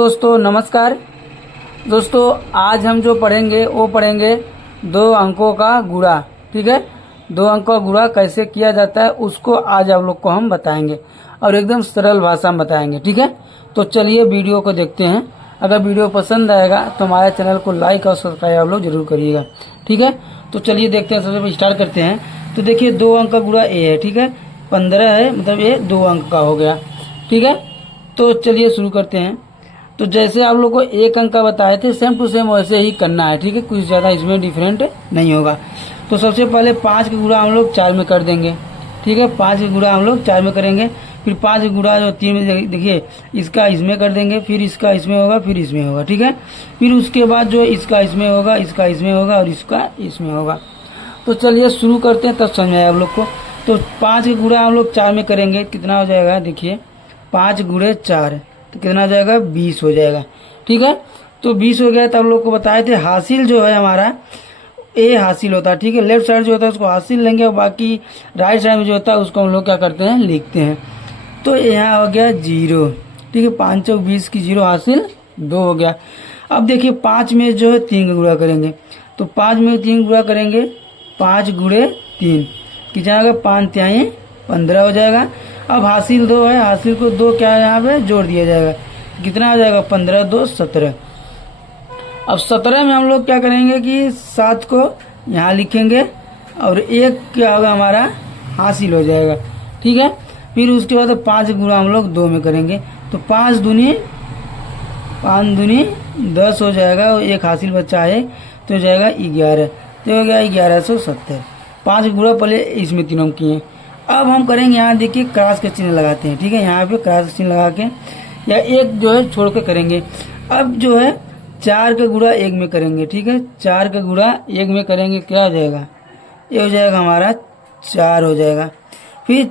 दोस्तों नमस्कार। दोस्तों आज हम जो पढ़ेंगे वो पढ़ेंगे 2 अंकों का गुणा। ठीक है, 2 अंकों का गुणा कैसे किया जाता है उसको आज आप लोग को हम बताएंगे और एकदम सरल भाषा में बताएंगे। ठीक है, तो चलिए वीडियो को देखते हैं। अगर वीडियो पसंद आएगा तो हमारे चैनल को लाइक और सब्सक्राइब आप लोग जरूर करिएगा। ठीक है, तो चलिए देखते हैं, सबसे पहले स्टार्ट करते हैं। तो देखिए 2 अंक का गुणा ए है। ठीक है, 15 है, मतलब ये 2 अंक का हो गया। ठीक है, तो चलिए शुरू करते हैं। तो जैसे आप लोग को 1 अंक का बताए थे सेम टू सेम वैसे ही करना है। ठीक है, कुछ ज़्यादा इसमें डिफरेंट नहीं होगा। तो सबसे पहले 5 का गुणा हम लोग 4 में कर देंगे। ठीक है, 5 का गुणा हम लोग 4 में करेंगे। फिर 5 का गुणा जो 3 में, देखिए इसका इसमें कर देंगे, फिर इसका इसमें होगा, फिर इसमें होगा। ठीक है, फिर उसके बाद जो इसका इसमें होगा, इसका इसमें होगा और इसका इसमें होगा। तो चलिए शुरू करते हैं, तब समझ आए आप लोग को। तो 5 का गुणा हम लोग 4 में करेंगे, कितना हो जाएगा, देखिए 5 गुणे 4 तो कितना हो जाएगा, 20 हो जाएगा। ठीक है, तो 20 हो गया। तब लोग को बताए थे हासिल जो है हमारा ए हासिल होता है। ठीक है, लेफ्ट साइड जो होता है उसको हासिल लेंगे और बाकी राइट साइड में जो होता है उसको हम लोग क्या करते हैं, लिखते हैं। तो यहाँ हो गया 0। ठीक है, 5 चौक 20 की 0 हासिल 2 हो गया। अब देखिए 5 में जो है 3 का गुणा करेंगे। तो 5 में 3 गुणा करेंगे, 5 गुणे 3 कितना होगा, 5 तिहाई 15 हो जाएगा। अब हासिल 2 है, हासिल को 2 क्या है यहाँ पे जोड़ दिया जाएगा, कितना हो जाएगा, 15 2 17। अब 17 में हम लोग क्या करेंगे कि 7 को यहाँ लिखेंगे और 1 क्या होगा हमारा हासिल हो जाएगा। ठीक है, फिर उसके बाद 5 गुणा हम लोग 2 में करेंगे। तो 5 दूनी 10 हो जाएगा और 1 हासिल बचा है तो हो जाएगा 11। तो हो गया 1170। 5 गुणा पहले इसमें तीनों किए। अब हम करेंगे, यहाँ देखिए क्रॉस का चिन्ह लगाते हैं। ठीक है, यहाँ पे क्रॉस का चिन्ह लगा के या एक जो है छोड़ के करेंगे। अब जो है 4 का गुणा 1 में करेंगे। ठीक है, 4 का गुणा 1 में करेंगे, क्या हो जाएगा, ये हो जाएगा हमारा 4 हो जाएगा। फिर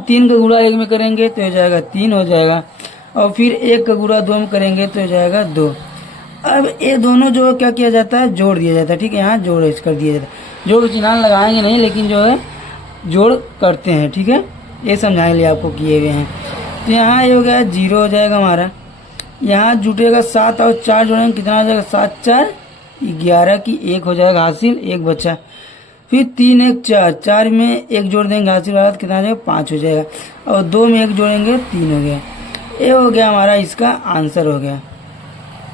3 का गुणा 1 में करेंगे तो हो जाएगा 3 हो जाएगा। और फिर 1 का गुणा 2 में करेंगे तो हो जाएगा 2। अब ये दोनों जो क्या किया जाता है, जोड़ दिया जाता है। ठीक है, यहाँ जोड़ कर दिया जाता है। जोड़ चिन्ह लगाएंगे नहीं, लेकिन जो है जोड़ करते हैं। ठीक है, ये समझाने के लिए आपको किए हुए हैं। तो यहाँ ये हो गया 0 हो जाएगा हमारा। यहाँ जुटेगा 7 और 4 जोड़ेंगे, कितना हो जाएगा, 7 4 11 की 1 हो जाएगा हासिल, 1 बचा। फिर 3 1 4, 4 में 1 जोड़ देंगे हासिल वाला, कितना हो जाएगा, 5 हो जाएगा। और 2 में 1 जोड़ेंगे, 3 हो गया। ये हो गया हमारा इसका आंसर हो गया।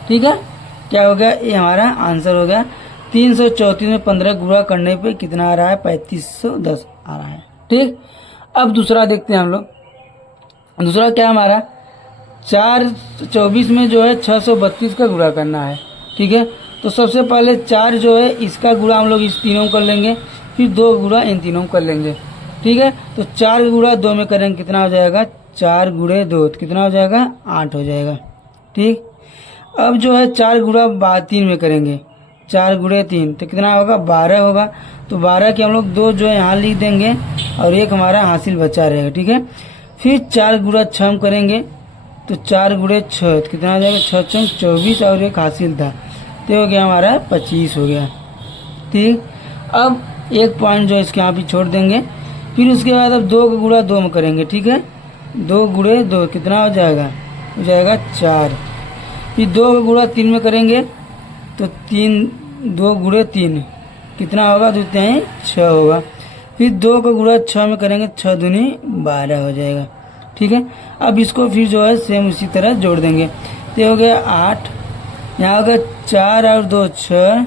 ठीक है, क्या हो गया, ये हमारा आंसर हो गया। 334 में 15 गुणा करने पे कितना आ रहा है, 3510 आ रहा है। ठीक, अब दूसरा देखते हैं हम लोग। दूसरा क्या हमारा 4 24 में जो है 632 का गुणा करना है। ठीक है, तो सबसे पहले 4 जो है इसका गुणा हम लोग इस तीनों कर लेंगे, फिर 2 गुणा इन तीनों कर लेंगे। ठीक है, तो 4 गुणा 2 में करेंगे, कितना हो जाएगा, 4 गुणे 2 कितना हो जाएगा, 8 हो जाएगा। ठीक, अब जो है 4 गुणा 3 में करेंगे, 4 गुणे 3 तो कितना होगा, 12 होगा। तो 12 के हम लोग 2 जो है यहाँ लिख देंगे और 1 हमारा हासिल बचा रहेगा। ठीक है, फिर 4 गुणा 6 में करेंगे तो 4 गुणे 6 तो कितना हो जाएगा, 6 6 24 और 1 हासिल था तो हो गया हमारा 25 हो गया। ठीक, अब 1 पॉइंट जो है इसके यहाँ भी छोड़ देंगे। फिर उसके बाद अब 2 का गुणा 2 में करेंगे। ठीक है, 2 गुणे 2 कितना हो जाएगा, 4। फिर 2 का गुणा 3 में करेंगे तो 2 गुणे 3 कितना होगा, 2 3 6 होगा। फिर 2 का गुणा 6 में करेंगे, 6 दूनी 12 हो जाएगा। ठीक है, अब इसको फिर जो है सेम उसी तरह जोड़ देंगे तो हो गया 8। यहाँ हो गया 4 और 2 6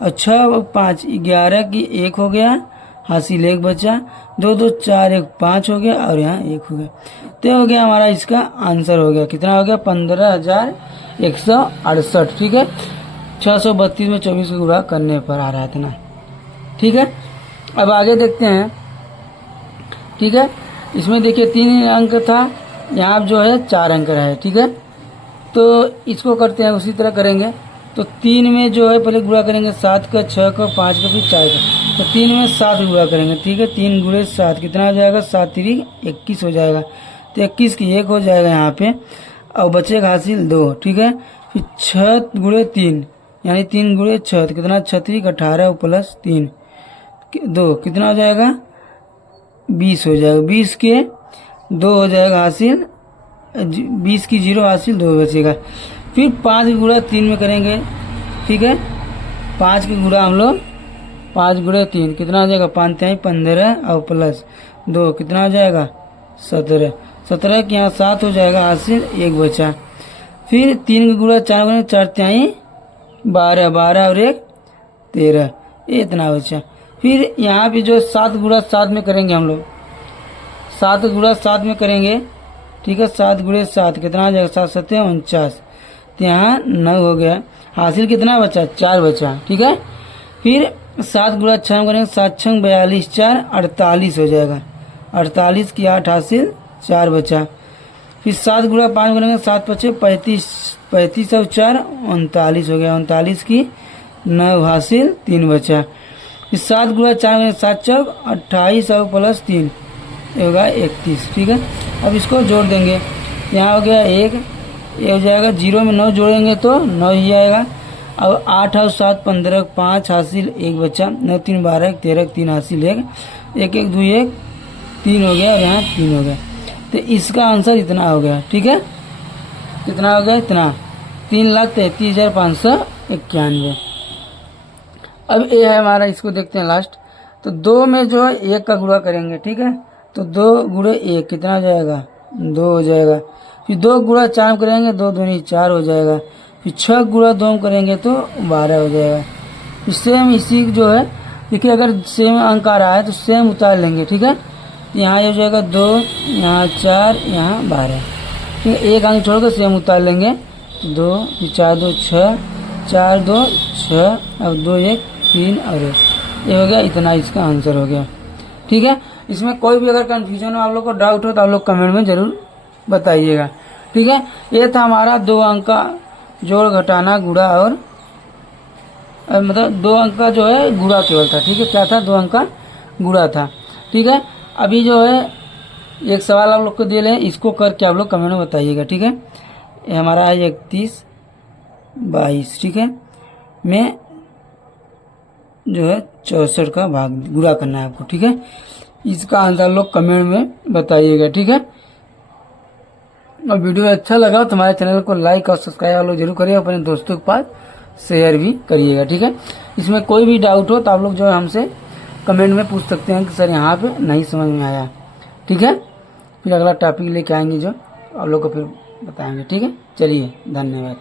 और 6 और 5 11 की 1 हो गया हासिल, 1 बचा। 2 2 4 1 5 हो गया और यहाँ 1 हो गया। तो हो गया हमारा इसका आंसर हो गया, कितना हो गया, 15,168। ठीक है, 632 में 24 का गुणा करने पर आ रहा है इतना। ठीक है, अब आगे देखते हैं। ठीक है, इसमें देखिए 3 अंक था, यहाँ जो है 4 अंक है। ठीक है, तो इसको करते हैं उसी तरह करेंगे। तो 3 में जो है पहले गुणा करेंगे, 7 का 6 का 5 का फिर 4 का। तो 3 में 7 गुणा करेंगे। ठीक है, 3 गुणे 7 कितना हो जाएगा, 7 3 21 हो जाएगा। तो 21 की 1 हो जाएगा यहाँ पे और बचेगा हासिल 2। ठीक है, फिर 6 गुणे 3 यानी 3 गुणे 6 तो कितना, 6 3 18 प्लस 3 2 कितना हो जाएगा, 20 हो जाएगा। 20 के 2 हो जाएगा हासिल 20 की 0 हासिल 2 बचेगा। फिर 5 गुणा 3 में करेंगे, ठीक है। 5 की गुणा हम लोग 5 गुणा 3 कितना हो जाएगा, 5 3 15 और प्लस 2 कितना हो जाएगा 17। 17 के यहाँ 7 हो जाएगा हासिल 1 बचा। फिर 3 की गुणा 4 गुणा 4 3 12 12 और 1 13, ये इतना बचा। फिर यहाँ पे जो 7 गुणा 7 में करेंगे हम लोग, 7 गुणा 7 में करेंगे, ठीक है। 7 गुणे 7 कितना आ जाएगा, 7 7 49, तो यहाँ 9 हो गया। हासिल कितना बचा, 4 बचा, ठीक है। फिर 7 गुणा 6 में करेंगे, 7 6 42 4 48 हो जाएगा। 48 की 8 हासिल 4 बचा। फिर 7 गुणा 5 करेंगे, 7 5 35 35 और 4 39 हो गया। 39 की 9 हासिल 3 बचा। फिर 7 गुणा 4 करेंगे, 7 4 28 और प्लस 3 होगा 31, ठीक है। अब इसको जोड़ देंगे, यहाँ हो गया 1, ये हो जाएगा 0 में 9 जोड़ेंगे तो 9 ही आएगा। अब 8 और 7 15 5 हासिल 1 बचा। 9 3 12 13 3 हासिल 1 1 1 2 1 3 हो गया और यहाँ 3 हो गया। तो इसका आंसर इतना हो गया, ठीक है। कितना हो गया, इतना 3,33,591। अब ये है हमारा, इसको देखते हैं लास्ट। तो 2 में जो है 1 का गुणा करेंगे, ठीक है। तो 2 गुणे 1 कितना हो जाएगा, 2 हो जाएगा। फिर 2 गुणा 4 में करेंगे, 2 दूनी 4 हो जाएगा। फिर 6 गुणा 2 में करेंगे तो 12 हो जाएगा। फिर सेम इसी जो है, देखिए अगर सेम अंक आ रहा है तो सेम उतार लेंगे, ठीक है। यहाँ हो जाएगा 2, यहाँ 4, यहाँ 12, ठीक है। एक अंक छोड़कर सेम उतार लेंगे, 2 फिर 4 2 6 4 2 6 और 2 1 3 और 1, ये हो गया। इतना इसका आंसर हो गया, ठीक है। इसमें कोई भी अगर कंफ्यूजन हो, आप लोग को डाउट हो तो आप लोग कमेंट में जरूर बताइएगा, ठीक है। ये था हमारा 2 अंक का जोड़ घटाना गुणा और मतलब 2 अंक का जो है गुणा केवल था, ठीक है। क्या था, 2 अंक का गुणा था, ठीक है। अभी जो है एक सवाल आप लोग को दे लें, इसको करके आप लोग कमेंट में बताइएगा, ठीक है। ये हमारा है 31 22, ठीक है। में जो है 64 का भाग गुणा करना है आपको, ठीक है। इसका आंसर लोग कमेंट में बताइएगा, ठीक है। और वीडियो अच्छा लगा तो हमारे चैनल को लाइक और सब्सक्राइब आप लोग जरूर करिए, अपने दोस्तों के पास शेयर भी करिएगा, ठीक है। इसमें कोई भी डाउट हो तो आप लोग जो है हमसे कमेंट में पूछ सकते हैं कि सर यहाँ पे नहीं समझ में आया, ठीक है। फिर अगला टॉपिक लेके आएंगे जो आप लोग को फिर बताएंगे, ठीक है। चलिए, धन्यवाद।